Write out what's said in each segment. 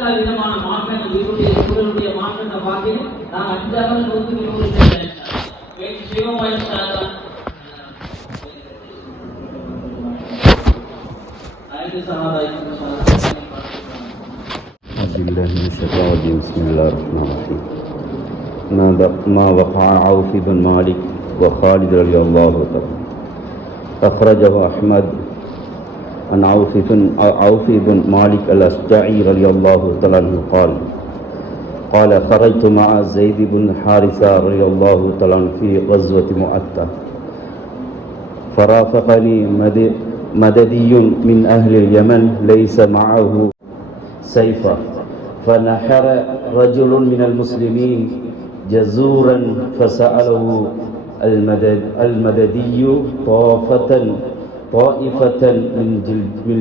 எல்லா விதமான மாற்றங்கள் இவருடைய சூழலுடைய மாற்றத்தை பார்த்து நான் 5 بسم الله الرحمن الرحيم. ما وقع عوف بن مالك وخالد رضي الله تعالى أخرجه أحمد عن عوف بن مالك الأشجعي رضي الله تعالى عنه قال خرجت مع زيد بن حارثة رضي الله تعالى عنه في غزوة مؤتة فرافقني مددي من أهل اليمن ليس معه سيفا فنحر رجل من المسلمين جزورا فسأله المددي طائفة من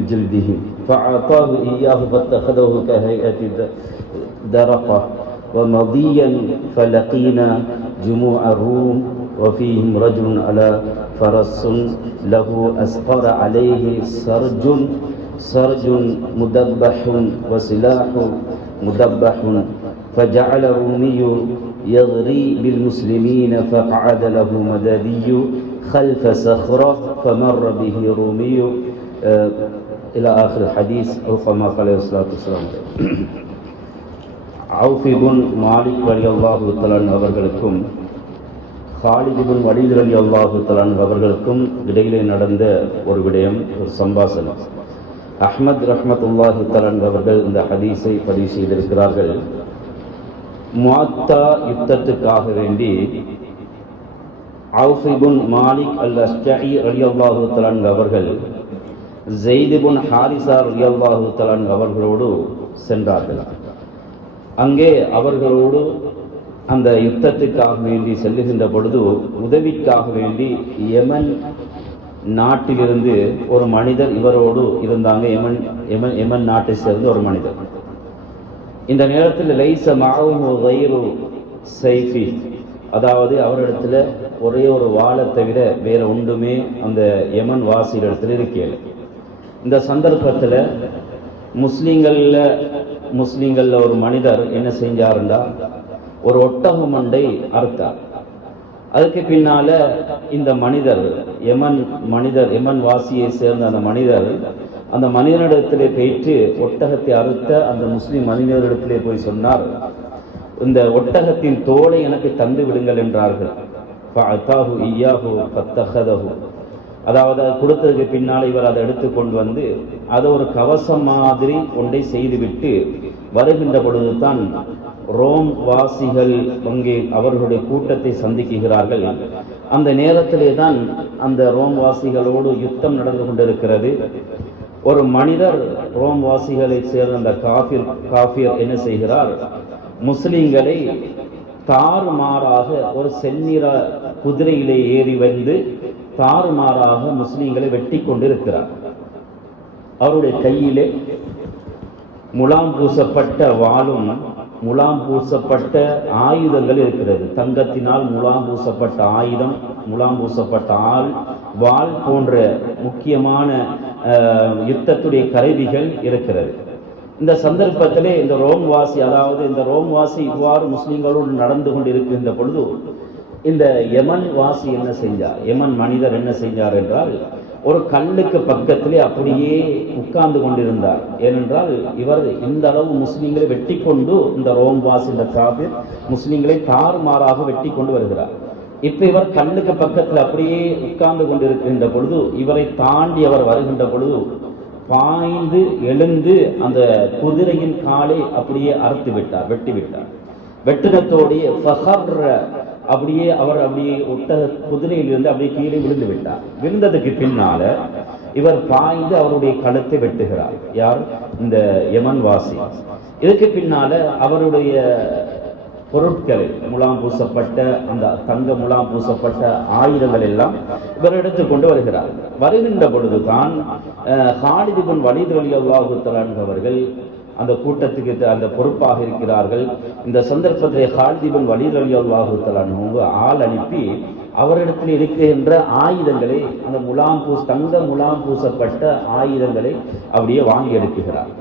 جلده فأعطاه إياه فاتخذه كهيئة درقة ومضيا فلقينا جموع الروم وفيهم رجل على فرس له أسقر عليه سرج مدبح وسلاح مدبح فجعل الرومي يغري بالمسلمين فقعد له مددي خلف صخرة فمر به رومي إلى آخر الحديث أو كما قال عليه الصلاة والسلام. عوف بن مالك رضي الله تعالى عنه அவர்களுக்கும் காலித் பின் வலீத் ரலியல்லாஹு தஆலா அன்ஹு அவர்களுக்கும் இடையிலே நடந்த ஒரு விடயம், ஒரு சம்பாஷணம். அஹ்மத் ரஹ்மத்துல்லாஹி தஆலா அன்ஹு அவர்கள் இந்த ஹதீஸை பதிவு செய்திருக்கிறார்கள். முஅத்தா யுத்தத்துக்காக வேண்டி அவுஃப் பின் மாலிக் அல்-அஷ்ஜஇ ரலியல்லாஹு தஆலா அன்ஹு அவர்கள் ஸைத் பின் ஹாரிஸா ரலியல்லாஹு தஆலா அன்ஹு அவர்களோடு சென்றார்கள். அங்கே அவர்களோடு அந்த யுத்தத்துக்காக வேண்டி செல்லுகின்ற பொழுது உதவிக்காக வேண்டி யமன் நாட்டிலிருந்து ஒரு மனிதர் இவரோடு இருந்தாங்க. யமன் நாட்டை சேர்ந்த ஒரு மனிதர். இந்த நேரத்தில் லைஸ மஅஹு கைரு ஸைஃபி, அதாவது அவரிடத்துல ஒரே ஒரு வாளை தவிர வேற ஒன்றுமே அந்த யமன் வாசிகளிடத்தில் இருக்கல. இந்த சந்தர்ப்பத்தில் முஸ்லீம்கள்ல ஒரு மனிதர் என்ன செஞ்சாருண்டா, ஒரு ஒட்டக மண்டை அறுத்தார். அதுக்கு பின்னால இந்த மனிதர் யமன் வாசியை சேர்ந்த அந்த மனிதனிடத்திலே போயிட்டு ஒட்டகத்தை அறுத்த அந்த முஸ்லிம் மனிதரிடத்திலே போய் சொன்னார், இந்த ஒட்டகத்தின் தோலை எனக்கு தந்து விடுங்கள் என்றார்கள். அதாவது கொடுத்ததுக்கு பின்னால் இவர் அதை எடுத்து கொண்டு வந்து அதை ஒரு கவசம் மாதிரி ஒன்றை செய்துவிட்டு வருகின்ற பொழுதுதான் ரோம் வாசிகள் அங்கே அவர்களுடைய கூட்டத்தை சந்திக்கிறார்கள். அந்த நேரத்திலே தான் அந்த ரோம் வாசிகளோடு யுத்தம் நடந்து கொண்டிருக்கிறது. ஒரு மனிதர் ரோம் வாசிகளை சேர்ந்த அந்த காஃபிர் என்ன செய்கிறார், முஸ்லிம்களை தாறுமாறாக ஒரு செந்நிற குதிரையிலே ஏறி வந்து தாறுமாறாக முஸ்லிம்களை வெட்டி கொண்டிருக்கிறார். அவருடைய கையிலே முலாம் பூசப்பட்ட வாளும் முலாம் பூசப்பட்ட ஆயுதங்கள் இருக்கிறது. தங்கத்தினால் முலாம் பூசப்பட்ட ஆயுதம், முலாம் பூசப்பட்ட வாள் போன்ற முக்கியமான யுத்தத்துடைய கருவிகள் இருக்கிறது. இந்த சந்தர்ப்பத்திலே இந்த ரோம்வாசி இவ்வாறு முஸ்லிம்களோடு நடந்து கொண்டிருக்கின்ற பொழுது இந்த யமன் வாசி என்ன செஞ்சார், யமன் மனிதர் என்ன செஞ்சார் என்றால், ஒரு கல்லுக்கு பக்கத்திலே அப்படியே உட்கார்ந்து கொண்டிருந்தார். ஏனென்றால் இவர் இந்த அளவு முஸ்லிம்களை வெட்டி கொண்டு, இந்த ரோம்வாசி இந்த காபிர் முஸ்லிம்களை தாறுமாறாக வெட்டி கொண்டு வருகிறார். இப்ப இவர் கல்லுக்கு பக்கத்தில் அப்படியே உட்கார்ந்து கொண்டிருக்கின்ற பொழுது இவரை தாண்டி அவர் வருகின்ற பொழுது பாய்ந்து எழுந்து அந்த குதிரையின் காலை அப்படியே அறுத்து விட்டார், வெட்டி விட்டார். வெட்டினத்தோடைய அப்படியே ஒட்டக குதிரையிலிருந்து அப்படியே கீழே விழுந்து விட்டார். விழுந்ததுக்கு பின்னால இவர் பாய்ந்து அவருடைய கழுத்தை வெட்டுகிறார். யார்? இந்த யமன் வாசி. இதுக்கு பின்னால அவருடைய பொருட்களை முலாம் பூசப்பட்ட அந்த தங்க முலாம் பூசப்பட்ட ஆயுதங்கள் எல்லாம் இவர் எடுத்துக்கொண்டு வருகிறார். வருகின்ற பொழுதுதான் காலித் பின் வலீத் ரலியல்லாஹு தஆலா அன்ஹு அவர்கள் அந்த கூட்டத்துக்கு அந்த பொறுப்பாக இருக்கிறார்கள். இந்த சந்தர்ப்பத்தில் காலித் பின் வலீத் ரலியல்லாஹு தஆலா அன்ஹு ஆள் அனுப்பி அவரிடத்தில் இருக்கின்ற ஆயுதங்களை, அந்த தங்க முலாம் பூசப்பட்ட ஆயுதங்களை அப்படியே வாங்கி எடுக்குகிறார்.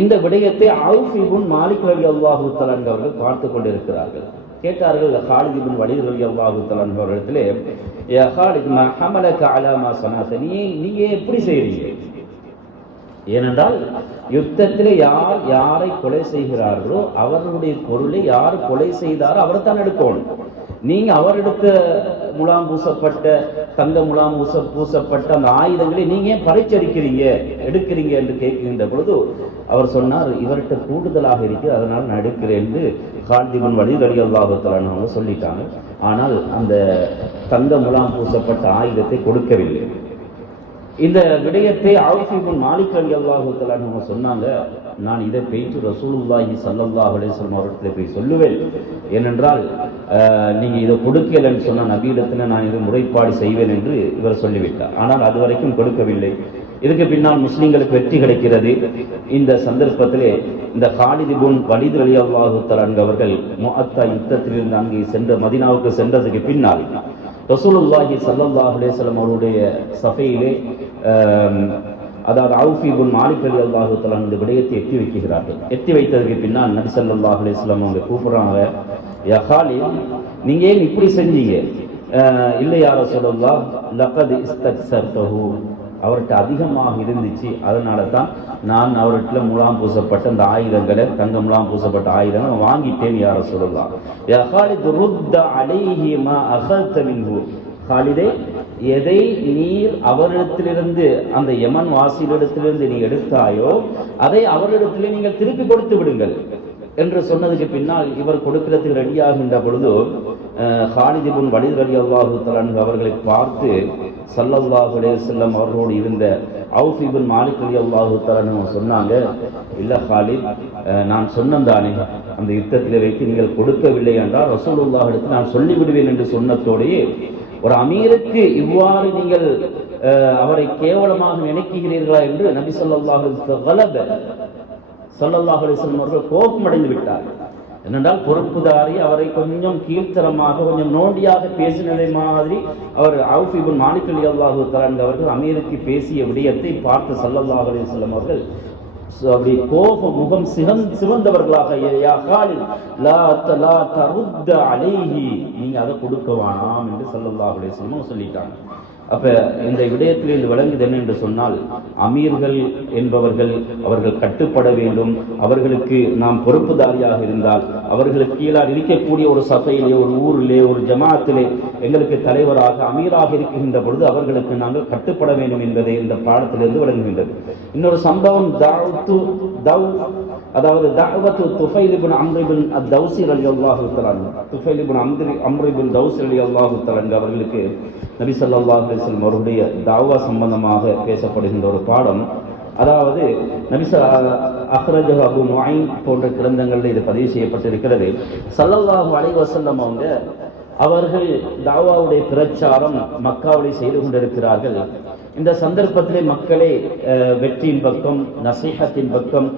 இந்த விடயத்தை அவுஃப் இப்னு மாலிக் ரலியல்லாஹு தஆலா அவர்கள் பார்த்து கொண்டிருக்கிறார்கள். கேட்டார்கள் ஹாலித் இப்னு வலீத் ரலியல்லாஹு தஆலா அவர்களிடத்திலே, யா ஹாலித் மா ஹமலக அலா மா ஸனஅத, நீங்க எப்படி செய்றீங்க? ஏனென்றால் யுத்தத்திலே யார் யாரை கொலை செய்கிறார்களோ அவர்களுடைய பொருளை யார் கொலை செய்தாரோ அவர் தான் எடுக்கணும். நீங்க அவரெடுத்த முலாம் பூசப்பட்ட தங்க முலாம் பூசப்பட்ட அந்த ஆயுதங்களை நீங்க ஏன் பறிச்சடிக்கிறீங்க எடுக்கிறீங்க என்று கேட்கின்ற பொழுது அவர் சொன்னார், இவர்கிட்ட கூடுதலாக இருக்கு, அதனால நான் எடுக்கிறேன் என்று ஹாலித் இப்னு வலீத் ரலியல்லாஹு தஆலா அவங்க சொல்லிட்டாங்க. ஆனால் அந்த தங்க முலாம் பூசப்பட்ட ஆயுதத்தை கொடுக்கவில்லை. இந்த விடயத்தை அவுஃப் இப்னு மாலிக் ரலியல்லாஹு தஆலா அவங்க சொன்னாங்க, நான் இதை போயிட்டு ரசூலுல்லாஹி ஸல்லல்லாஹு அலைஹி வஸல்லம் அவர்களிடத்தில் போய் சொல்லுவேன். ஏனென்றால் நீங்க இதை கொடுக்கலன்னு சொன்ன நபியிடத்தில் நான் இதை முறைப்பாடு செய்வேன் என்று இவர் சொல்லிவிட்டார். ஆனால் அது வரைக்கும் கொடுக்கவில்லை. இதுக்கு பின்னால் முஸ்லிம்களுக்கு வெற்றி கிடைக்கிறது. இந்த சந்தர்ப்பத்திலே இந்த ஹாலித் இப்னு வலீத் ரலியல்லாஹு தஆலா அவர்கள் முஅத்தா யுத்தத்திலிருந்து அங்கே சென்ற மதீனாவுக்கு சென்றதுக்கு பின்னால் ரசூலுல்லாஹி ஸல்லல்லாஹு அலைஹி வஸல்லம் அவருடைய சஃபையிலே அதாவது அவுஃப் இப்னு மாலிக் ரலியல்லாஹு தஆலா இந்த விடயத்தை எத்தி வைக்கிறார்கள். எத்தி வைத்ததுக்கு பின்னால் நபி ஸல்லல்லாஹு அலைஹி வஸல்லம் அவங்க கூப்பிடுறாங்க, யா ஹாலித் நீங்க ஏன் இப்படி செஞ்சீங்க? இல்லை யா ரசூலுல்லாஹ் லகத் இஸ்தக்ஸர்தஹு, அவர்கிட்ட அதிகமாக இருந்துச்சு, அதனால தான் நான் அவர்கிட்ட முலாம் பூசப்பட்ட அந்த ஆயுதங்களை தங்க முலாம் பூசப்பட்ட ஆயுதங்களை வாங்கிட்டேன் யா ரசூலுல்லாஹ். யா ஹாலித் ருத்த அலைஹி மா அகல்த மின்ஹு, ஹாலிதே எதை நீர் அவரிடத்திலிருந்து அந்த யமன் வாசிகளிடத்திலிருந்து நீ எடுத்தாயோ அதை அவரிடத்திலே நீங்கள் திருப்பி கொடுத்து விடுங்கள் என்று சொன்னதுக்கு பின்னால் இவர் கொடுக்கிறதுக்கு ரெடியாகின்ற பொழுது ஹாலித் இப்னு வலீத் ரலியல்லாஹு தஆலா அவர்களை பார்த்து ஸல்லல்லாஹு அலைஹி வஸல்லம் அவர்களோடு இருந்த அவுஃப் இப்னு மாலிக் ரலியல்லாஹு தஆலா சொன்னாங்க, இல்ல ஹாலித் நான் சொன்னதானே அந்த யுத்தத்தில் வைத்து நீங்கள் கொடுக்கவில்லை என்றால் ரசூலுல்லாஹ் இடத்தில் நான் சொல்லிவிடுவேன் என்று சொன்னதோடையே ஒரு அமீருக்கு இவ்வாறு நீங்கள் அவரை கேவலமாக நினைக்கிறீர்களா என்று நபி ஸல்லல்லாஹு அலைஹி வஸல்லம் அவர்கள் கோபமடைந்து விட்டார். என்னென்றால் பொறுப்புதாரி அவரை கொஞ்சம் கீழ்த்தரமாக கொஞ்சம் நோண்டியாக பேசினதை மாதிரி அவர் அவுஃப் இப்னு மாலிக் ரலியல்லாஹு தஆலா அவர்கள் அமீருக்கு பேசிய விடயத்தை பார்த்து ஸல்லல்லாஹு அலைஹி வஸல்லம் அவர்கள் அப்படி கோப முகம் சிவந்தவர்களாக, யா ஹாலித் லா தருத்த அலைஹி, நீங்க அதை கொடுக்க வேணாம் என்று ஸல்லல்லாஹு அலைஹி வஸல்லம் சொல்லிட்டாங்க. அப்ப இந்த விடயத்தில் இது விளங்குது என்ன என்று சொன்னால், அமீர்கள் என்பவர்கள் அவர்கள் கட்டுப்பட வேண்டும். அவர்களுக்கு நாம் பொறுப்புதாரியாக இருந்தால் அவர்களுக்கு கீழாக இருக்கக்கூடிய ஒரு சபையிலே ஒரு ஊரிலே ஒரு ஜமாத்திலே எங்களுக்கு தலைவராக அமீராக இருக்கின்ற பொழுது அவர்களுக்கு நாங்கள் கட்டுப்பட வேண்டும் என்பதை இந்த பாடத்திலிருந்து விளங்குகின்றது. இன்னொரு சம்பவம் அதாவது தஅவத்து துஃபைல் இப்னு அம்ர் இப்னு அத்-தௌசி ரலியல்லாஹு தஆலா, துஃபைல் இப்னு அம்ர் இப்னு தௌசி ரலியல்லாஹு தஆலா அவர்களுக்கு நபி ஸல்லல்லாஹு அலைஹி வஸல்லம் அவருடைய தாவா சம்பந்தமாக பேசப்படுகின்ற ஒரு பாடம். அதாவது நபி அஹ்ரஜஹு அபு நுஐம் போன்ற கிரந்தங்களில் இது பதிவு செய்யப்பட்டிருக்கிறது. ஸல்லல்லாஹு அலைஹி வஸல்லம் அவர்கள் தாவாவுடைய பிரச்சாரம் மக்காவிலே செய்து கொண்டிருக்கிறார்கள். இந்த சந்தர்ப்பத்திலே மக்களை வெற்றியின் பக்கம் நசீஹத்தின் பக்கம்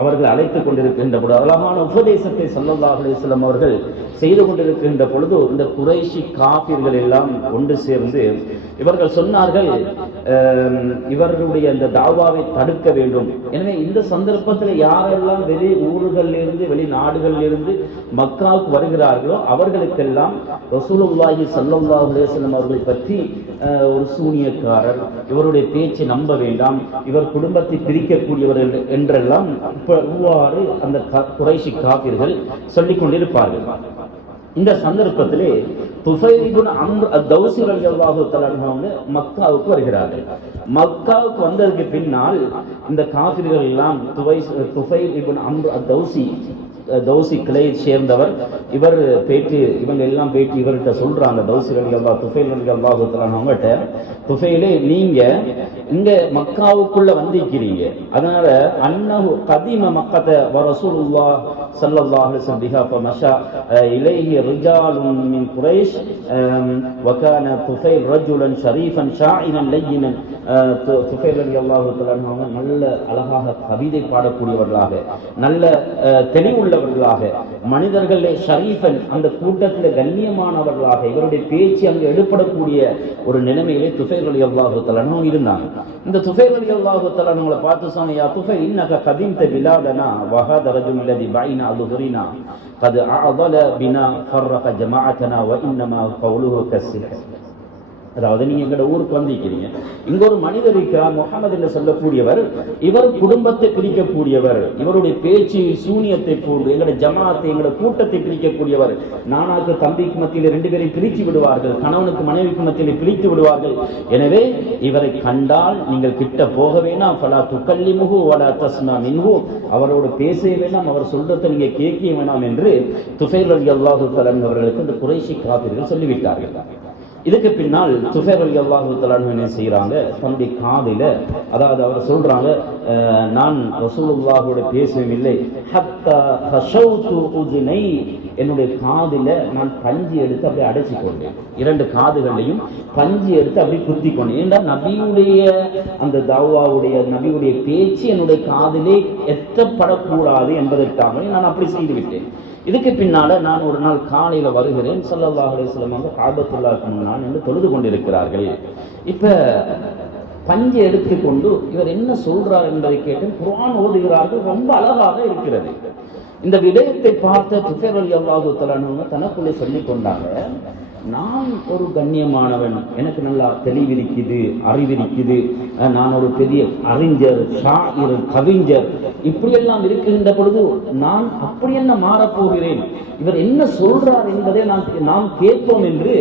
அவர்கள் அழைத்துக் கொண்டிருக்கின்ற பொழுது அழகான உபதேசத்தை ஸல்லல்லாஹு அலைஹி வஸல்லம் அவர்கள் செய்து கொண்டிருக்கின்ற பொழுது இந்த குறைஷி காஃபிர்கள் எல்லாம் ஒன்று சேர்ந்து இவர்கள் சொன்னார்கள், இவர்களுடைய அந்த தாவாவை தடுக்க வேண்டும். எனவே இந்த சந்தர்ப்பத்தில் யாரெல்லாம் வெளி ஊர்களிலிருந்து வெளிநாடுகளிலிருந்து மக்காவுக்கு வருகிறார்களோ அவர்களுக்கெல்லாம் ரசூலுல்லாஹி ஸல்லல்லாஹு அலைஹி வஸல்லம் அவர்களை பற்றி ஒரு சூனியக்காரர், இவருடைய பேச்சை நம்ப வேண்டாம், இவர் குடும்பத்தை பிரிக்கக்கூடியவர் என்றெல்லாம் இவ்வாறு அந்த குறைஷி காஃபிர்கள் சொல்லிக் கொண்டிருப்பார்கள். இந்த சந்தர்ப்பத்திலே துஃபைல் இப்னு அம்ர் அத்-தௌசி ரலியல்லாஹு தஆலா மக்காவுக்கு வருகிறார்கள். மக்காவுக்கு வந்ததற்கு பின்னால் இந்த காஃபிர்கள் எல்லாம் துஃபைல் இப்னு அம்ர் அத்-தௌசி கிளையை சேர்ந்தவர், இவர் பேட்டி இவங்க எல்லாம் பேட்டி இவர்கிட்ட சொல்றாங்க, தௌசி ரலியல்லாஹு துஃபைல் ரலியல்லாஹு தஆலா அவங்ககிட்ட, துஃபைலே நீங்க இங்க மக்காவுக்குள்ள வந்திருக்கிறீங்க, அதனால அன்னஹு கதீம மக்கத வ ரசூலுல்லாஹ் ஸல்லல்லாஹு அலைஹி வஸல்லம் பிஹா ஃபமஷா இலைஹி ரிஜாலுன் மின் குரைஷ் வ கான துஃபைல் ரஜுலன் ஷரீஃபன் ஷாயிரன் லய்யினன். துஃபைல் ரலியல்லாஹு தஆலா அவங்க நல்ல அழகாக கவிதை பாடக்கூடியவர்களாக நல்ல தெளிவுள்ள உள்ளவர்களாக, மனிதர்களே ஷரீஃபன், அந்த கூட்டத்தில் கண்ணியமானவர்களாக, இவருடைய பேச்சு அங்கு எடுப்படக்கூடிய ஒரு நிலைமையிலே துஃபைல் ரலியல்லாஹு தஆலா அன்ஹு இருந்தாங்க. இந்த துஃபைல் ரலியல்லாஹு தஆலா அன்ஹுவை பார்த்து சொன்னாங்க, யா துஃபைல் இன்னக கதீம்த பிலாதனா வஹாத ரஜுல் லதி பைன அதுஹுரினா قد أعضل بنا فرق جماعتنا وإنما قوله كالسحر. அதாவது நீங்க எங்களோட ஊருக்கு வந்திருக்கிறீங்க, இங்க ஒரு மனிதர் இருக்கிறார் முஹம்மது என்று சொல்லக்கூடியவர், இவர் குடும்பத்தை பிரிக்கக்கூடியவர், இவருடைய பேச்சு சூனியத்தை போன்று எங்களோட ஜமாத்தை எங்களோட கூட்டத்தை பிரிக்கக்கூடியவர். நானாக்கு தம்பிக்கு மத்தியில் 2 பேரை பிரித்து விடுவார்கள், கணவனுக்கு மனைவிக்கு மத்தியில் பிரித்து விடுவார்கள். எனவே இவரை கண்டால் நீங்கள் கிட்ட போக வேணாம், ஃபலா துகல்லிமுஹு வலா தஸ்மா மின்ஹு, அவரோடு பேச வேண்டாம், அவர் சொல்றதை நீங்க கேட்க வேண்டாம் என்று துஃபைல் ரலியல்லாஹு தஆலா அவர்களுக்கு இந்த குறைஷி காபிர்கள் சொல்லிவிட்டார்கள். இதுக்கு பின்னால் துஃபைல் ரலியல்லாஹு தஆலா என்ன செய்யறாங்க, தன்னுடைய காதில, அதாவது அவர் சொல்றாங்க, நான் ரசூலுல்லாஹோட பேசவில்லை, ஹத்தா ஹஷௌது உதுனை, என்னுடைய காதில நான் பஞ்சு எடுத்து அப்படியே அடைச்சி கொண்டேன், 2 காதுகளையும் பஞ்சு எடுத்து அப்படியே குத்தி கொண்டேன். ஏன்னா நபியுடைய அந்த தாவாவுடைய நபியுடைய பேச்சு என்னுடைய காதிலே எத்தப்படக்கூடாது என்பதற்காக நான் அப்படி செய்து விட்டேன். இதுக்கு பின்னால நான் ஒரு நாள் காலையில வருகிறேன், ஸல்லல்லாஹு அலைஹி வஸல்லம் அவங்க காபத்துல்லாஹ்க்கு முன்னால் என்று தொழுது கொண்டிருக்கிறார்கள். இப்ப பஞ்சை எடுத்துக்கொண்டு இவர் என்ன சொல்றார் என்பதை கேட்டு குர்ஆன் ஓதுகிறார்கள், ரொம்ப அழகாக இருக்கிறது. இந்த விடயத்தை பார்த்த துஃபைல் ரலியல்லாஹு தஆலா அன்ஹு தனக்குள்ளே சொல்லிக் கொண்டாங்க, நான் ஒரு கண்ணியமானவன், எனக்கு நல்லா தெளிவிருக்குது, அறிவிருக்குது, நான் ஒரு பெரிய அறிஞர், ஷாயிர், கவிஞர், இப்படியெல்லாம் இருக்கின்ற பொழுது நான் அப்படி என்ன மாறப்போகிறேன், இவர் என்ன சொல்றார் என்பதை நாம் கேட்போம் என்று,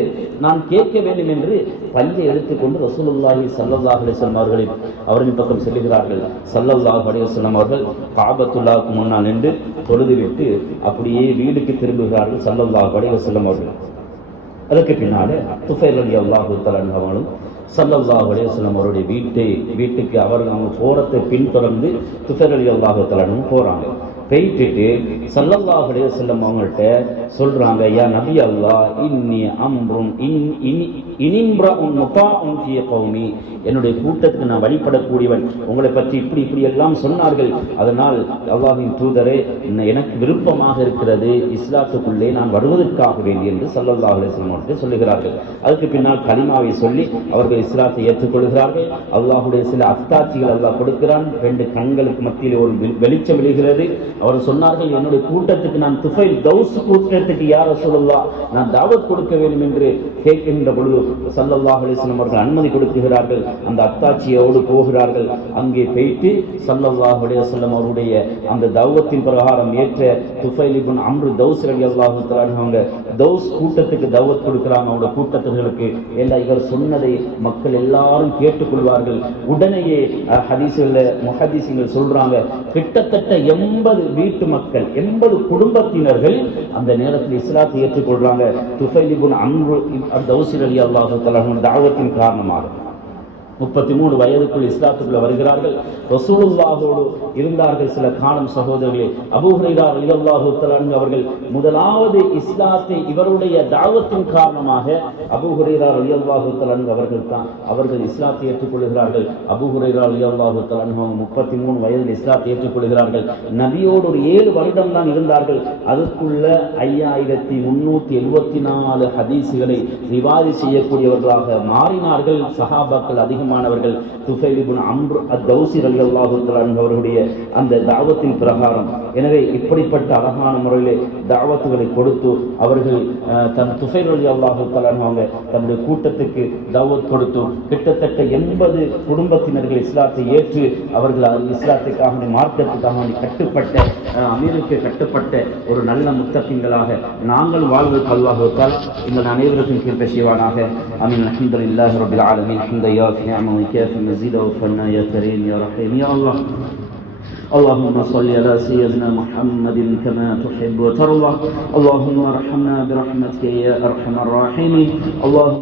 நான் கேட்க வேண்டும் என்று பஞ்சை எடுத்துக்கொண்டு ரசூலுல்லாஹி ஸல்லல்லாஹு அலைஹி வஸல்லம் அவர்களின் பக்கம் செல்கிறார்கள். ஸல்லல்லாஹு அலைஹி வஸல்லம் அவர்கள் காபத்துல்லாஹ்வுக்கு முன்னால் நின்று தொழுதுவிட்டு அப்படியே வீட்டுக்கு திரும்புகிறார்கள் ஸல்லல்லாஹு அலைஹி வஸல்லம் அவர்கள். அதற்கு பின்னாலே துஃபைல் ரலியல்லாஹு தஆலா அன்ஹு ஸல்லல்லாஹு அலைஹி வஸல்லம் அவருடைய வீட்டுக்கு அவங்க போறதை பின்தொடர்ந்து துஃபைல் ரலியல்லாஹு தஆலா அன்ஹு போறாங்க. போயிட்டு ஸல்லல்லாஹு அலைஹி வஸல்லம் அவங்கள்ட்ட சொல்றாங்க, யா நபி அல்லாஹ், இன்னி அம்ருன் இனிம்ரஉன் முதாஉன் ஃபீ கௌமி, என்னுடைய கூட்டத்துக்கு நான் வழிபடக்கூடியவன், உங்களை பற்றி இப்படி எல்லாம் சொன்னார்கள், அதனால் அல்லாஹ்வின் தூதரே எனக்கு விருப்பமாக இருக்கிறது, இஸ்லாத்துக்குள்ளே நான் வருவதற்காக வேண்டி என்று ஸல்லல்லாஹு அலைஹி வஸல்லம் அவர்கள் சொல்லுகிறார்கள். அதுக்கு பின்னால் கலிமாவை சொல்லி அவர்கள் இஸ்லாத்தை ஏற்றுக்கொள்கிறார்கள். அல்லாஹ்வுடைய சில அத்தாட்சிகள் அல்லாஹ் கொடுக்கிறான், 2 கண்களுக்கு மத்தியில் ஒரு வெளிச்சம் விழுகிறது. அவர் சொன்னார்கள், என்னுடைய கூட்டத்துக்கு நான் துஃபைல் தௌஸ் கூட்டத்துக்கு யா ரசூலுல்லாஹ் நான் தாவத் கொடுக்க வேண்டும் என்று கேட்கின்ற பொழுது ஸல்லல்லாஹு அலைஹி வஸல்லம் அவர்கள் அனுமதி கொடுக்கிறார்கள். அந்த அத்தாட்சியோடு போகிறார்கள். அங்கே போயிட்டு ஸல்லல்லாஹு அலைஹி வஸல்லம் அவருடைய அந்த தௌவத்தின் பிரகாரம் ஏற்ற துஃபைல் இப்னு அம்ர் தௌஸ் ரலியல்லாஹு தஆலா அவங்க தௌஸ் கூட்டத்துக்கு தௌவத் கொடுக்கிறாங்க. அவங்க கூட்டத்தினர்களுக்கு ஏன்னா இவர் சொன்னதை மக்கள் எல்லாரும் கேட்டுக்கொள்வார்கள். உடனேயே ஹதீஸ்ல முஹத்திஸீன்கள் சொல்றாங்க, கிட்டத்தட்ட 80 வீட்டு மக்கள், 80 குடும்பத்தினர்கள் அந்த நேரத்தில் இஸ்லாத்தை ஏற்றுக்கொள்றாங்க. துஃபைல் இப்னு அம்ர் தௌஸ் ரலியல்லாஹு தஆலா தாவத்தின் காரணமாக 33 வயதுக்குள் இஸ்லாத்துக்குள்ள வருகிறார்கள். ரசூலுல்லாஹோடு இருந்தார்கள் சில காலம். சகோதரர்களே, அபூ ஹுரைரா ரலியல்லாஹு தஆலா அவர்கள் முதலாவது இஸ்லாத்தை இவருடைய தாவத்தின் காரணமாக அபூ ஹுரைரா ரலியல்லாஹு தஆலா அவர்கள் இஸ்லாத்தை ஏற்றுக்கொள்கிறார்கள். அபூ ஹுரைரா ரலியல்லாஹு தஆலா 33 வயதில் இஸ்லாத்தை ஏற்றுக்கொள்கிறார்கள். நபியோடு ஒரு 7 வருடம் தான் இருந்தார்கள். அதுக்குள்ள 5374 ஹதீஸ்களை ரிவாயத் செய்யக்கூடியவர்களாக மாறினார்கள். சஹாபாக்கள் அதிகமானவர்கள். துஃபைல் இப்னு அம்ர் அத்-தௌசி ரலியல்லாஹு தஆலா அவர்களுடைய அந்த தாவத்தின் பிரகாரம், எனவே இப்படிப்பட்ட அழகான முறையிலே தாவத்துகளை கொடுத்து அவர்கள் துஃபைல் ரலியல்லாஹு தஆலா அவங்க தன்னுடைய கூட்டத்துக்கு தாவத் கொடுத்து கிட்டத்தட்ட 80 குடும்பத்தினர்கள் இஸ்லாத்தை ஏற்று அவர்கள் இஸ்லாத்துக்காக மார்க்கத்துக்காக கட்டுப்பட்ட அமீருக்கு கட்டுப்பட்ட ஒரு நல்ல முத்தகீன்களாக நாங்கள் வாழ்வதற்கு அல்லாஹ் தஆலா எங்கள் அனைவருக்கும் கிருபை செய்வானாக. ஆமீன். அல்ஹம்துலில்லாஹி ரப்பில் ஆலமீன். ஹம்தன் யாஃபி நிஅமஹு வ காஃபி மஸீதஹு வஃபன்னா யா கரீம் யா ரஹீம் யா அல்லாஹ். اللهم صل على سيدنا محمد كما تحب وترضى. اللهم ارحمنا برحمتك يا ارحم الراحمين. اللهم